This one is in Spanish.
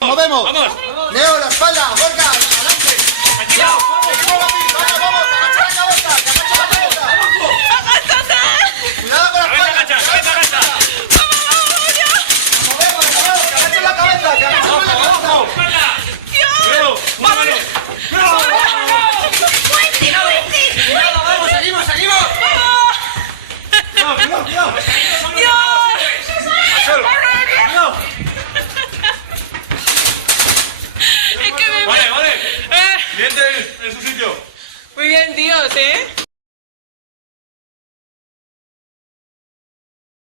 ¡Movemos! ¡Vamos! Leo, la espalda, Gorka, adelante. ¡Tranquilo! Vamos, vamos, agacha la cabeza, que agacha la cabeza. Cuidado con la espalda. ¡Cabeza agacha! Movemos, que agacha la cabeza, que agacha la cabeza. ¡Espalda! ¡Cuidado! ¡Una mano! ¡Cuidado! Cuidado, vamos, seguimos, seguimos. Cuidado, cuidado. Vale. Bien en su sitio. Muy bien, tíos, ¿eh?